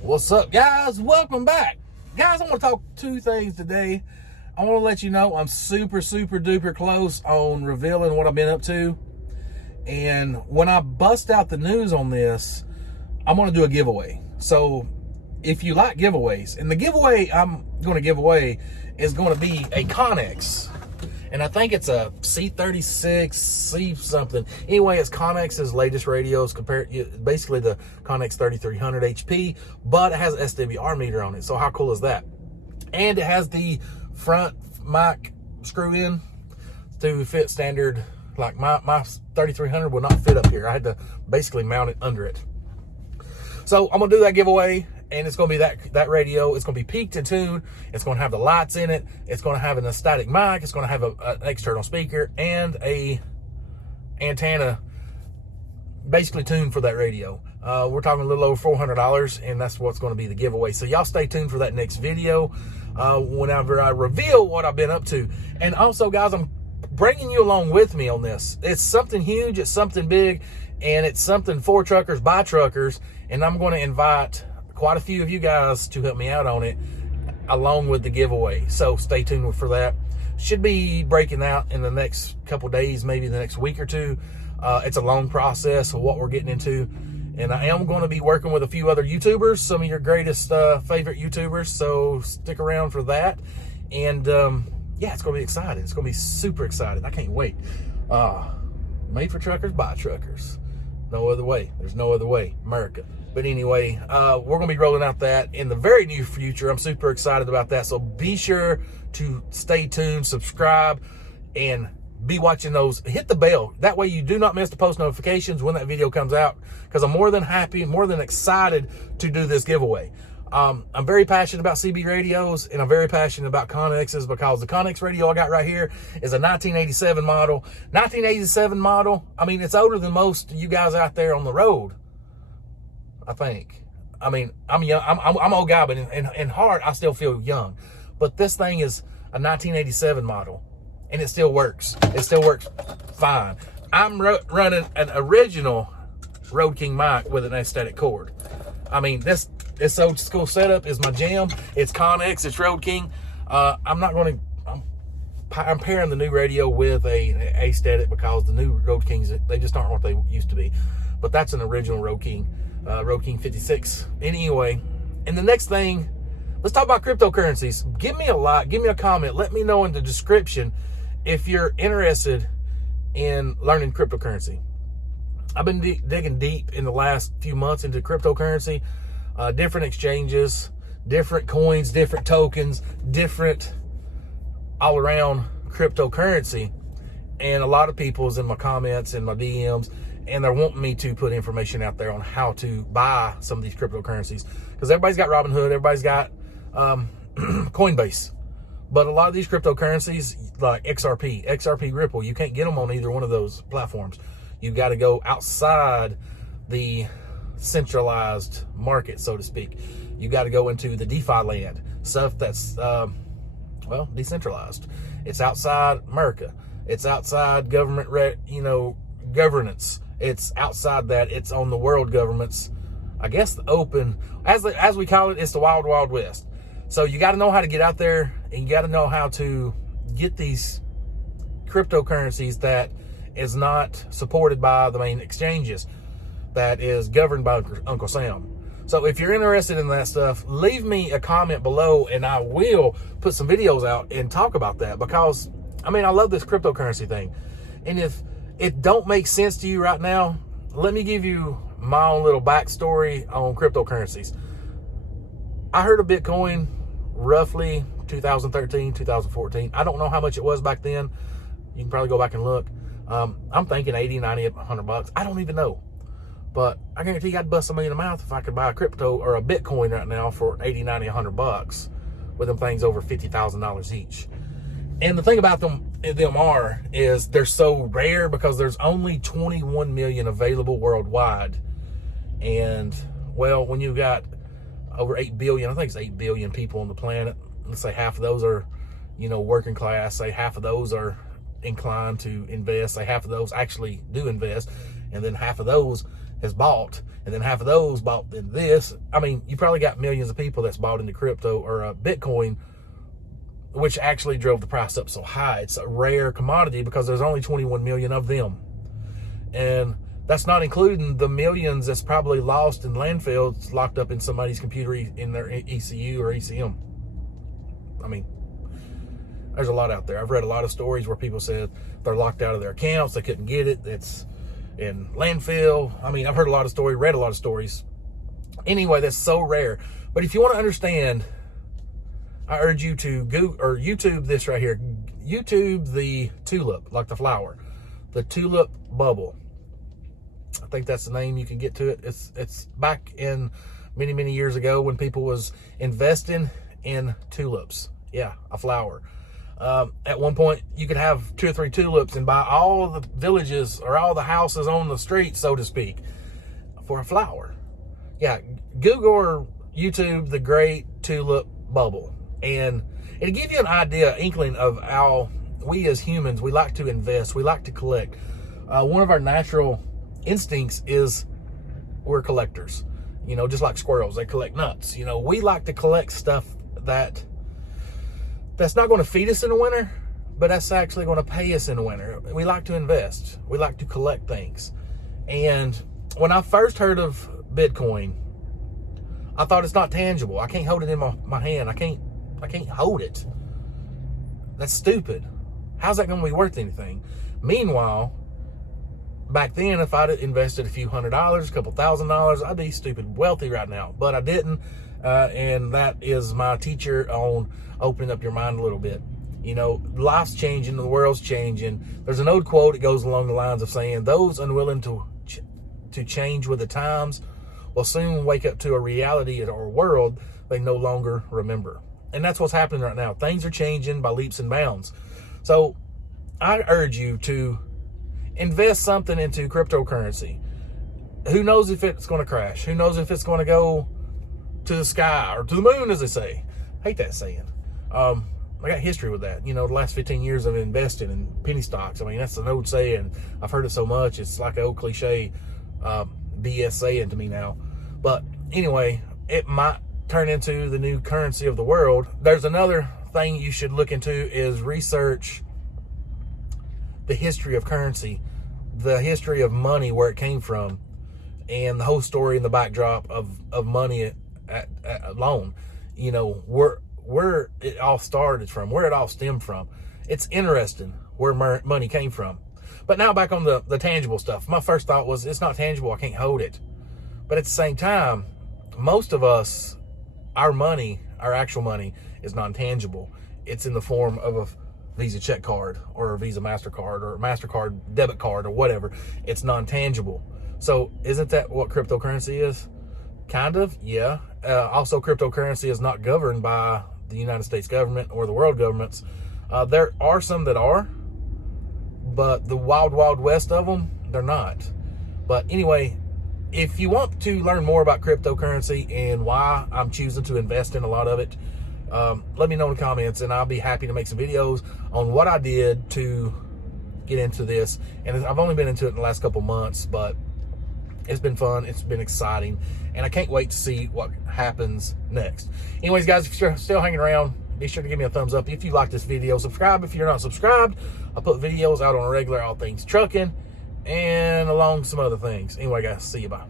What's up, guys? Welcome back. Guys, I want to talk two things today. I want to let you know I'm super duper close on revealing what I've been up to. And when I bust out the news on this, I'm going to do a giveaway. So if you like giveaways, and the giveaway I'm going to give away is going to be a Connex. And I think it's a C36, C something. Anyway, it's Connex's latest radios, basically the Connex 3300 HP, but it has an SWR meter on it. So how cool is that? And it has the front mic screw in to fit standard. Like my 3300 will not fit up here. I had to basically mount it under it. So I'm gonna do that giveaway, and it's gonna be that radio. It's gonna be peaked and tuned. It's gonna have the lights in it. It's gonna have an static mic. It's gonna have an external speaker and a antenna, basically tuned for that radio. We're talking a little over $400, and that's what's gonna be the giveaway. So y'all stay tuned for that next video whenever I reveal what I've been up to. And also, guys, I'm bringing you along with me on this. It's something huge. It's something big, and it's something for truckers, by truckers. And I'm going to invite quite a few of you guys to help me out on it, along with the giveaway. So stay tuned for that. Should be breaking out in the next couple days, maybe the next week or two. It's a long process of what we're getting into. And I am going to be working with a few other YouTubers, some of your greatest favorite YouTubers. So stick around for that. And yeah, it's going to be exciting. It's going to be super exciting. I can't wait. Made for truckers, by truckers. No other way. There's no other way. America. But anyway, we're going to be rolling out that in the very near future. I'm super excited about that. So be sure to stay tuned, subscribe, and be watching those. Hit the bell. That way you do not miss the post notifications when that video comes out, because I'm more than happy, more than excited to do this giveaway. I'm very passionate about CB radios, and I'm very passionate about Connexes, because the Connex radio I got right here is a 1987 model. 1987 model. I mean, it's older than most of you guys out there on the road, I think. I mean, I'm young. I'm old guy, but in heart, I still feel young. But this thing is a 1987 model, and it still works. It still works fine. I'm running an original Road King mic with an aesthetic cord. I mean, this old school setup is my jam. It's Connex, it's Road King. I'm pairing the new radio with a aesthetic, because the new Road Kings, they just aren't what they used to be. But that's an original Road King 56. Anyway, and the next thing, let's talk about cryptocurrencies. Give me a like, give me a comment. Let me know in the description if you're interested in learning cryptocurrency. I've been digging deep in the last few months into cryptocurrency, different exchanges, different coins, different tokens, different all around cryptocurrency. And a lot of people is in my comments and my DMs, and they're wanting me to put information out there on how to buy some of these cryptocurrencies, because everybody's got Robinhood, everybody's got Coinbase. But a lot of these cryptocurrencies, like XRP, Ripple, you can't get them on either one of those platforms. You got to go outside the centralized market, so to speak. You got to go into the DeFi land, stuff that's, well, decentralized. It's outside America. It's outside government, governance. It's outside that. It's on the world governments. I guess the open, as we call it, it's the wild, wild west. So you got to know how to get out there, and you got to know how to get these cryptocurrencies that is not supported by the main exchanges, that is governed by Uncle Sam. So if you're interested in that stuff, leave me a comment below, and I will put some videos out and talk about that, because I mean, I love this cryptocurrency thing. And if it don't make sense to you right now, let me give you my own little backstory on cryptocurrencies. I heard of Bitcoin roughly 2013, 2014. I don't know how much it was back then. You can probably go back and look. I'm thinking 80, 90, 100 bucks. I don't even know. But I guarantee you I'd bust somebody in the mouth if I could buy a crypto or a Bitcoin right now for 80, 90, 100 bucks, with them things over $50,000 each. And the thing about them is they're so rare, because there's only 21 million available worldwide. And, well, when you've got over 8 billion, I think it's 8 billion people on the planet, let's say half of those are, working class, say half of those are inclined to invest, say half of those actually do invest, and then half of those has bought, and then half of those bought into this. I mean, you probably got millions of people that's bought into crypto or Bitcoin, which actually drove the price up so high. It's a rare commodity because there's only 21 million of them. And that's not including the millions that's probably lost in landfills, locked up in somebody's computer in their ECU or ECM. I mean, there's a lot out there. I've read a lot of stories where people said they're locked out of their accounts, they couldn't get it, it's in landfill. I mean, I've heard a lot of stories, read a lot of stories. Anyway, that's so rare. But if you want to understand, I urge you to Google or YouTube this right here. YouTube the tulip, like the flower, the tulip bubble. I think that's the name you can get to it. It's back in many years ago when people was investing in tulips. Yeah, a flower. At one point, you could have 2 or 3 tulips and buy all the villages or all the houses on the street, so to speak, for a flower. Yeah, Google or YouTube the Great Tulip Bubble, and it'll give you an idea, inkling of how we as humans, we like to invest, we like to collect. One of our natural instincts is we're collectors. You know, just like squirrels, they collect nuts. You know, we like to collect stuff that's not going to feed us in the winter, but that's actually going to pay us in the winter. We like to invest. We like to collect things. And when I first heard of Bitcoin, I thought it's not tangible. I can't hold it in my hand. I can't hold it. That's stupid. How's that going to be worth anything? Meanwhile, back then, if I'd invested a few $100s, a couple $1,000s, I'd be stupid wealthy right now. But I didn't. And that is my teacher on opening up your mind a little bit. You know, life's changing, the world's changing. There's an old quote that goes along the lines of saying, those unwilling to change with the times will soon wake up to a reality in our world they no longer remember. And that's what's happening right now. Things are changing by leaps and bounds. So I urge you to invest something into cryptocurrency. Who knows if it's going to crash? Who knows if it's going to go to the sky or to the moon, as they say. I hate that saying. I got history with that. You know, the last 15 years of investing in penny stocks. I mean, that's an old saying. I've heard it so much. It's like an old cliche BS saying to me now. But anyway, it might turn into the new currency of the world. There's another thing you should look into is research the history of currency, the history of money, where it came from, and the whole story in the backdrop of money alone. You know, where it all started from, where it all stemmed from. It's interesting where money came from. But now back on the tangible stuff. My first thought was, it's not tangible, I can't hold it. But at the same time, most of us, our money, our actual money, is non-tangible. It's in the form of a Visa check card or a Visa MasterCard or a MasterCard debit card or whatever. It's non-tangible. So isn't that what cryptocurrency is? Kind of, yeah. Also, cryptocurrency is not governed by the United States government or the world governments. There are some that are, but the wild west of them, they're not. But anyway, if you want to learn more about cryptocurrency and why I'm choosing to invest in a lot of it, let me know in the comments, and I'll be happy to make some videos on what I did to get into this. And I've only been into it in the last couple months, but it's been fun, it's been exciting, and I can't wait to see what happens next. Anyways, guys, if you're still hanging around, be sure to give me a thumbs up if you like this video. Subscribe if you're not subscribed. I put videos out on a regular, all things trucking, and along some other things. Anyway, guys, see you, bye.